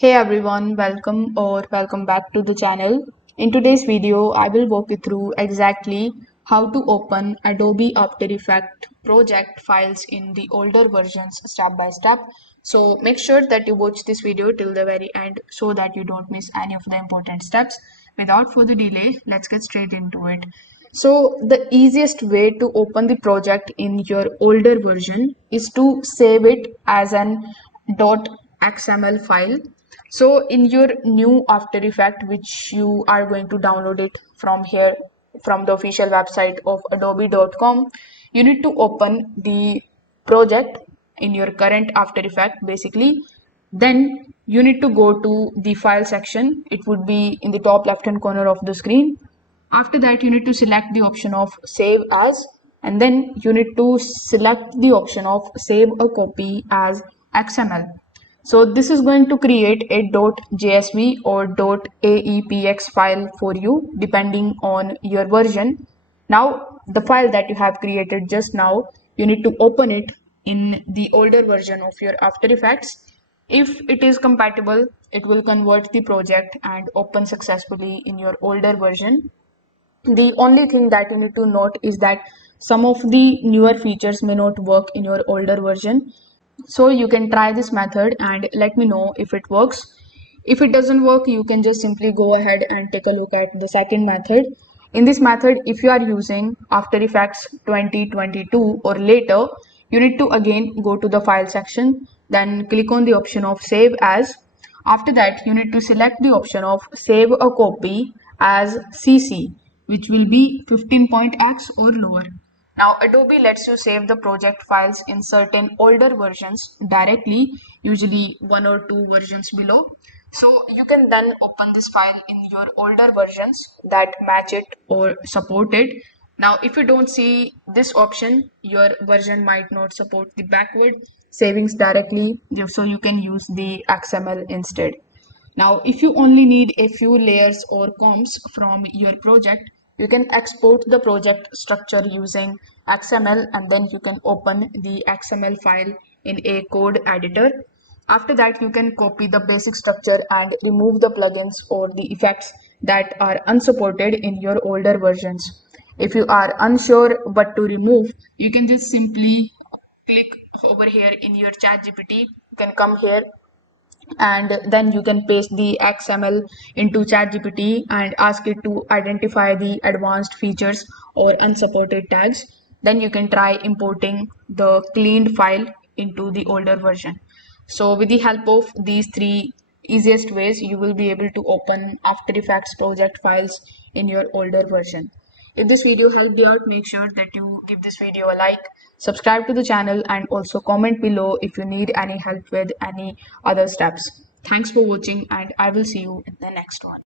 Hey everyone, welcome back to the channel. In today's video, I will walk you through exactly how to open Adobe After Effects project files in the older versions step by step. So make sure that you watch this video till the very end so that you don't miss any of the important steps. Without further delay, let's get straight into it. So the easiest way to open the project in your older version is to save it as an .xml file. So in your new After Effects, which you are going to download it from here, from the official website of adobe.com, you need to open the project in your current After Effects basically. Then you need to go to the file section. It would be in the top left hand corner of the screen. After that, you need to select the option of save as, and then you need to select the option of save a copy as XML. So this is going to create a .jsv or .aepx file for you depending on your version. Now the file that you have created just now, you need to open it in the older version of your After Effects. If it is compatible, it will convert the project and open successfully in your older version. The only thing that you need to note is that some of the newer features may not work in your older version. So you can try this method and let me know if it works. If it doesn't work, you can just simply go ahead and take a look at the second method. In this method, if you are using After Effects 2022 or later, you need to again go to the file section, then click on the option of save as. After that, you need to select the option of save a copy as CC, which will be 15.x or lower. Now, Adobe lets you save the project files in certain older versions directly, usually one or two versions below. So you can then open this file in your older versions that match it or support it. Now, if you don't see this option, your version might not support the backward savings directly, so you can use the XML instead. Now, if you only need a few layers or comps from your project, you can export the project structure using XML, and then you can open the XML file in a code editor. After that, you can copy the basic structure and remove the plugins or the effects that are unsupported in your older versions. If you are unsure what to remove, you can just simply click over here in your ChatGPT. You can come here and then you can paste the XML into ChatGPT and ask it to identify the advanced features or unsupported tags. Then you can try importing the cleaned file into the older version. So with the help of these three easiest ways, you will be able to open After Effects project files in your older version. If this video helped you out, make sure that you give this video a like, subscribe to the channel, and also comment below if you need any help with any other steps. Thanks for watching, and I will see you in the next one.